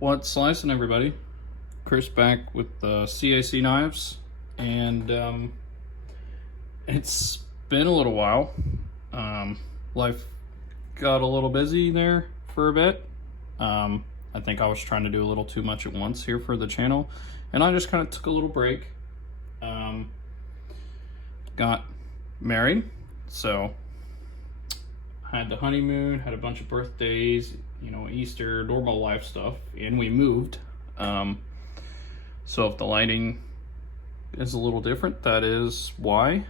What's slicing, everybody? Chris back with the CAC knives, and it's been a little while. Life got a little busy there for a bit. I think I was trying to do a little too much at once here for the channel, and I just kind of took a little break. Got married, so had the honeymoon, had a bunch of birthdays, you know, Easter, normal life stuff, and we moved. So if the lighting is a little different, that is why.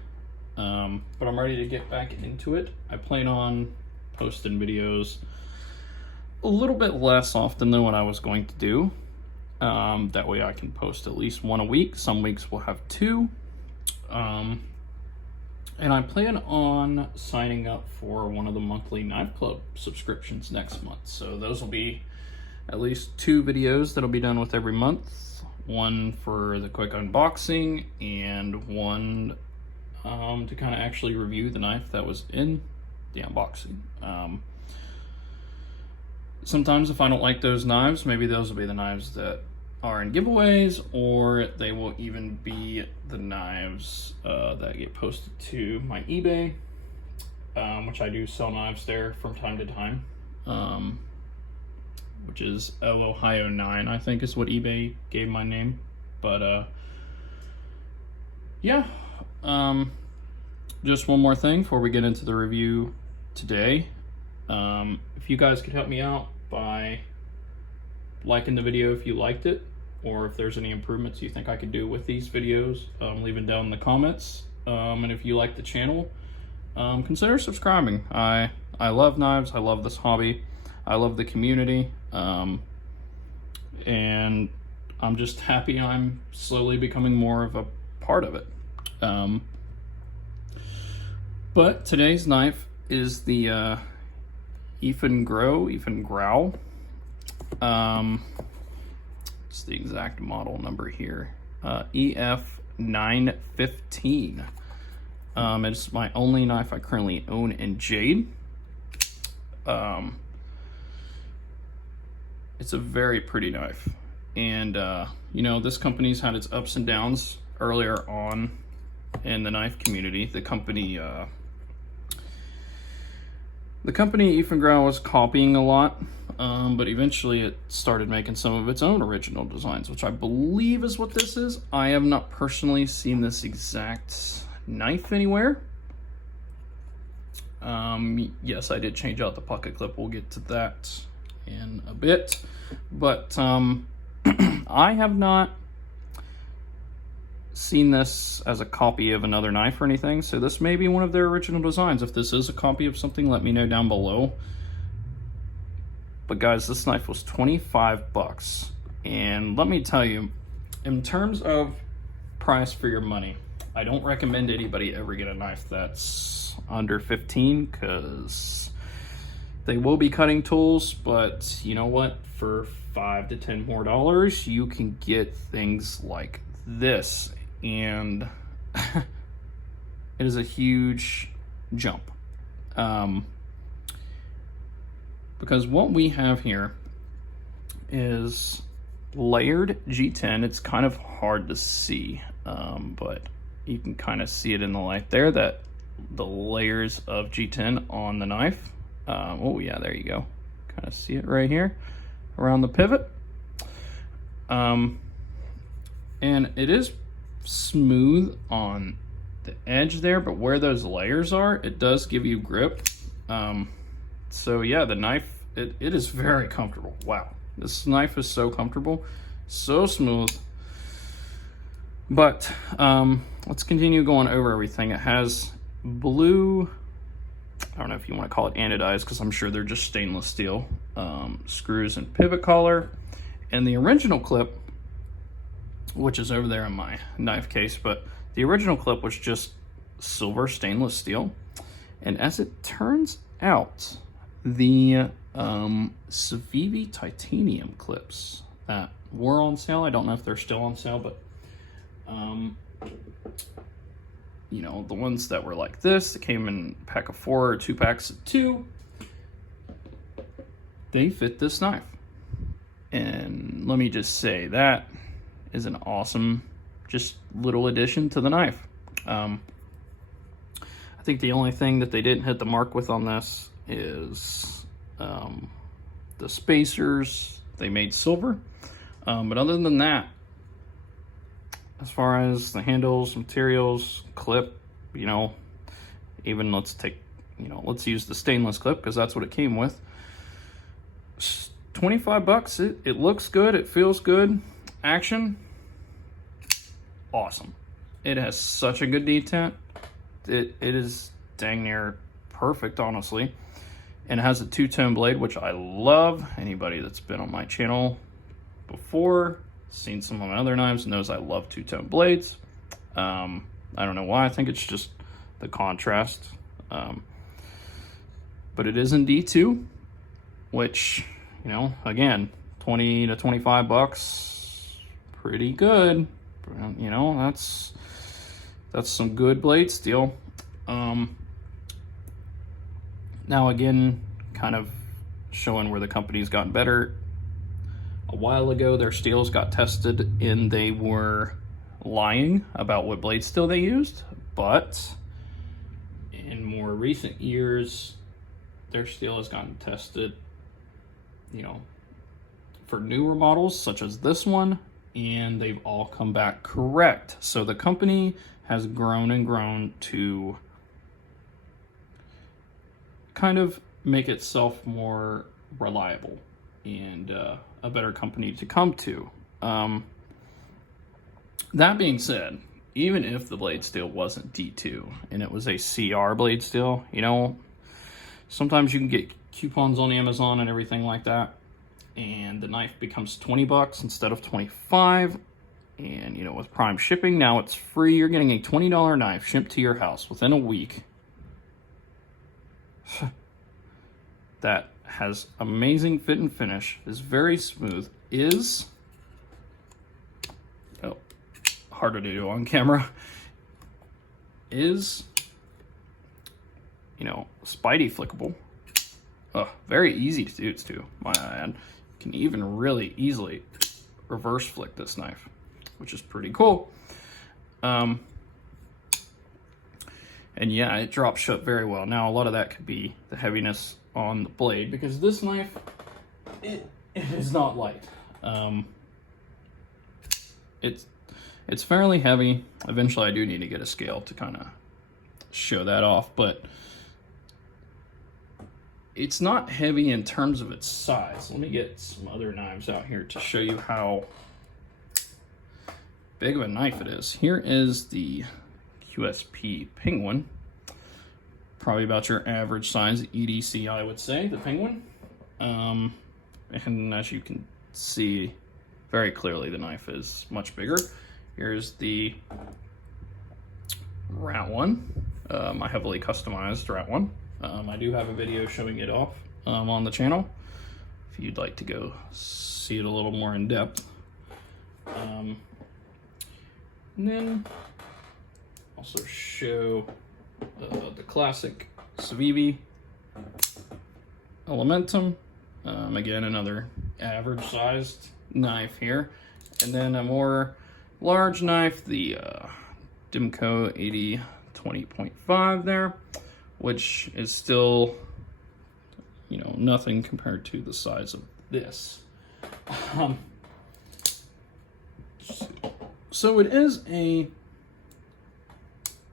But I'm ready to get back into it. I plan on posting videos a little bit less often than what I was going to do. That way I can post at least one a week. Some weeks we'll have two. And I plan on signing up for one of the monthly knife club subscriptions next month. So those will be at least 2 videos that'll be done with every month. One for the quick unboxing and one to kind of actually review the knife that was in the unboxing. Sometimes if I don't like those knives, maybe those will be the knives that are in giveaways, or they will even be the knives that get posted to my eBay, which I do sell knives there from time to time, which is Ohio 9, I think is what eBay gave my name. But yeah, just one more thing before we get into the review today. If you guys could help me out by liking the video if you liked it, or if there's any improvements you think I could do with these videos, leave it down in the comments. And if you like the channel, consider subscribing. I love knives, I love this hobby, I love the community, and I'm just happy I'm slowly becoming more of a part of it. But today's knife is the Eafengrow. It's the exact model number here. EF915. It's my only knife I currently own in jade. It's a very pretty knife. And, you know, this company's had its ups and downs earlier on in the knife community. The company Eafengrow was copying a lot, but eventually it started making some of its own original designs, which I believe is what this is. I have not personally seen this exact knife anywhere. Yes, I did change out the pocket clip. We'll get to that in a bit, but I have not seen this as a copy of another knife or anything, so this may be one of their original designs. If this is a copy of something, let me know down below. But guys, this knife was 25 bucks, and let me tell you, in terms of price for your money, I don't recommend anybody ever get a knife that's under 15, because they will be cutting tools, but you know what, for $5 to $10 more, you can get things like this, and it is a huge jump. Because what we have here is layered G10. It's kind of hard to see, but you can kind of see it in the light there, that the layers of G10 on the knife. Oh yeah, there you go. Kind of see it right here around the pivot. And it is smooth on the edge there, but where those layers are, it does give you grip. So yeah, the knife, it is very comfortable. Wow, this knife is so comfortable, so smooth. But let's continue going over everything. It has blue, I don't know if you want to call it anodized, because I'm sure they're just stainless steel, screws and pivot collar. And the original clip, which is over there in my knife case, but the original clip was just silver stainless steel. And as it turns out, the Civivi titanium clips that were on sale, I don't know if they're still on sale, but you know, the ones that were like this, that came in a pack of 4 or 2 packs of 2, they fit this knife. And let me just say, that is an awesome, just little addition to the knife. I think the only thing that they didn't hit the mark with on this is the spacers. They made silver. But other than that, as far as the handles, materials, clip, you know, even let's use the stainless clip because that's what it came with. 25 bucks. It looks good. It feels good. Action, awesome. It has such a good detent. It is dang near perfect, honestly. And it has a two-tone blade, which I love. Anybody that's been on my channel before, seen some of my other knives, knows I love two-tone blades. I don't know why. I think it's just the contrast. But it is in D2, which, you know, again, 20 to 25 bucks, pretty good. You know, that's some good blade steel. Now again, kind of showing where the company's gotten better. A while ago, their steels got tested and they were lying about what blade steel they used, but in more recent years, their steel has gotten tested, you know, for newer models such as this one, and they've all come back correct. So the company has grown and grown to kind of make itself more reliable and a better company to come to. That being said, even if the blade steel wasn't D2 and it was a CR blade steel, you know, sometimes you can get coupons on Amazon and everything like that, and the knife becomes 20 bucks instead of 25. And, you know, with Prime shipping, now it's free. You're getting a $20 knife shipped to your house within a week. That has amazing fit and finish, is very smooth, is, oh, harder to do on camera, is, you know, Spidey flickable. Very easy to do too, my man. Can even really easily reverse flick this knife, which is pretty cool. And yeah, it drops shut very well. Now, a lot of that could be the heaviness on the blade, because this knife, it is not light. It's fairly heavy. Eventually, I do need to get a scale to kind of show that off, but it's not heavy in terms of its size. Let me get some other knives out here to show you how big of a knife it is. Here is the QSP Penguin. Probably about your average size EDC, I would say, the Penguin. And as you can see very clearly, the knife is much bigger. Here's the Rat one, my heavily customized Rat one. I do have a video showing it off on the channel if you'd like to go see it a little more in depth. And then also show the classic Civivi Elementum. Again, another average sized knife here. And then a more large knife, the Dimco 80-20.5 there, which is still, you know, nothing compared to the size of this. So it is a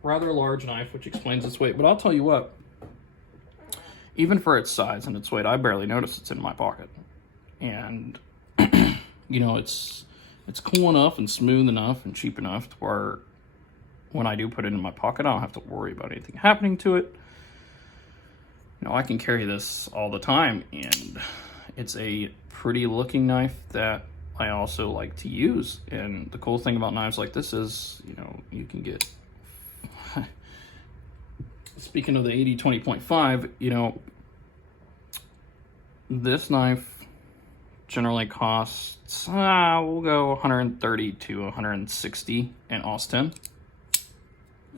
rather large knife, which explains its weight, but I'll tell you what, even for its size and its weight, I barely notice it's in my pocket. And, you know, it's cool enough and smooth enough and cheap enough to where when I do put it in my pocket, I don't have to worry about anything happening to it. You know, I can carry this all the time, and it's a pretty looking knife that I also like to use. And the cool thing about knives like this is, you know, you can get, speaking of the 80-20.5, you know, this knife generally costs, we'll go 130 to 160 in Austin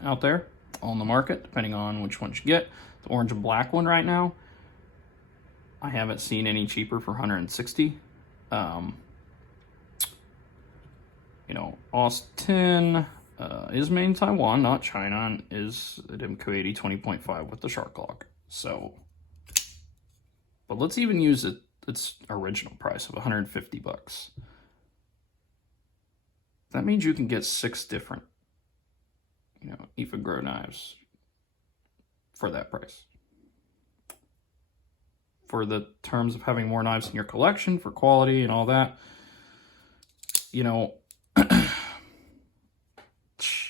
out there on the market, depending on which ones you get. The orange and black one right now, I haven't seen any cheaper for 160. You know, Austin is made in Taiwan, not China, and is at MQ80 20.5 with the shark lock. So, but let's even use its original price of 150 bucks. That means you can get 6 different, you know, Eafengrow knives for that price. For the terms of having more knives in your collection, for quality and all that, you know,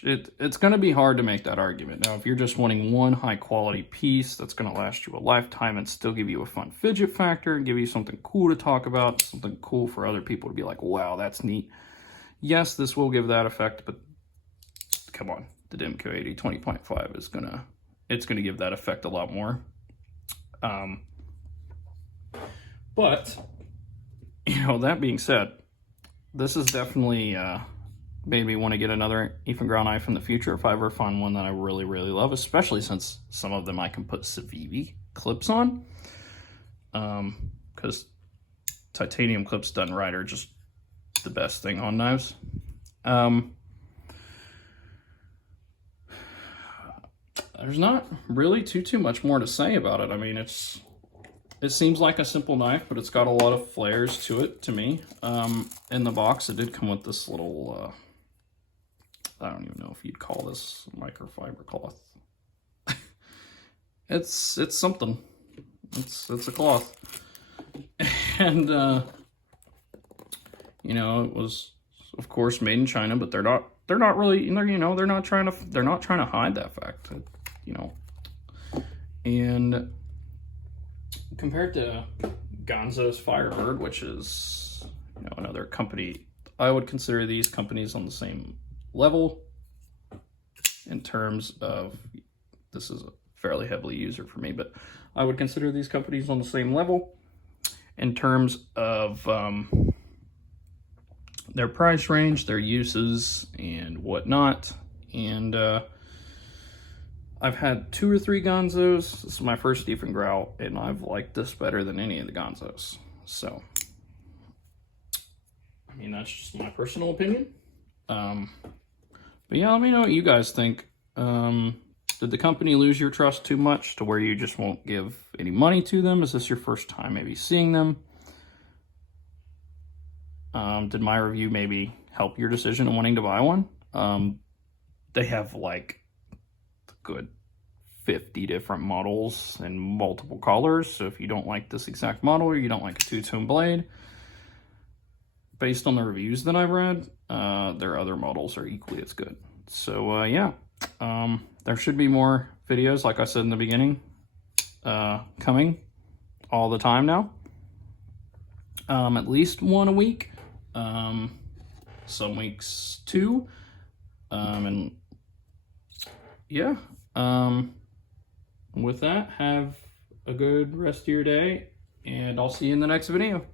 it's going to be hard to make that argument. Now, if you're just wanting one high quality piece that's going to last you a lifetime and still give you a fun fidget factor and give you something cool to talk about, something cool for other people to be like, wow, that's neat. Yes, this will give that effect, but come on, the MQ80 20.5 is gonna give that effect a lot more. But you know, that being said, this is definitely made me want to get another Eafengrow knife in the future if I ever find one that I really, really love, especially since some of them I can put Civivi clips on. Because titanium clips done right are just the best thing on knives. There's not really too much more to say about it. I mean, it seems like a simple knife, but it's got a lot of flares to it, to me. In the box, it did come with this little, I don't even know if you'd call this microfiber cloth. It's something. It's a cloth. And, you know, it was, of course, made in China, but they're not really, you know, they're not trying to hide that fact, you know. And compared to Gonzo's Firebird, which is, you know, another company, I would consider these companies on the same level in terms of, this is a fairly heavily user for me, but I would consider these companies on the same level in terms of their price range, their uses, and whatnot. And I've had 2 or 3 Gonzos. This is my first Eafengrow, and I've liked this better than any of the Gonzos. So, I mean, that's just my personal opinion. But yeah, let me know what you guys think. Did the company lose your trust too much to where you just won't give any money to them? Is this your first time maybe seeing them? Did my review maybe help your decision in wanting to buy one? They have like a good 50 different models in multiple colors. So if you don't like this exact model or you don't like a two-tone blade, based on the reviews that I've read, their other models are equally as good. So yeah, there should be more videos, like I said in the beginning, coming all the time now. At least 1 a week. Some weeks 2. And yeah, with that, have a good rest of your day, and I'll see you in the next video.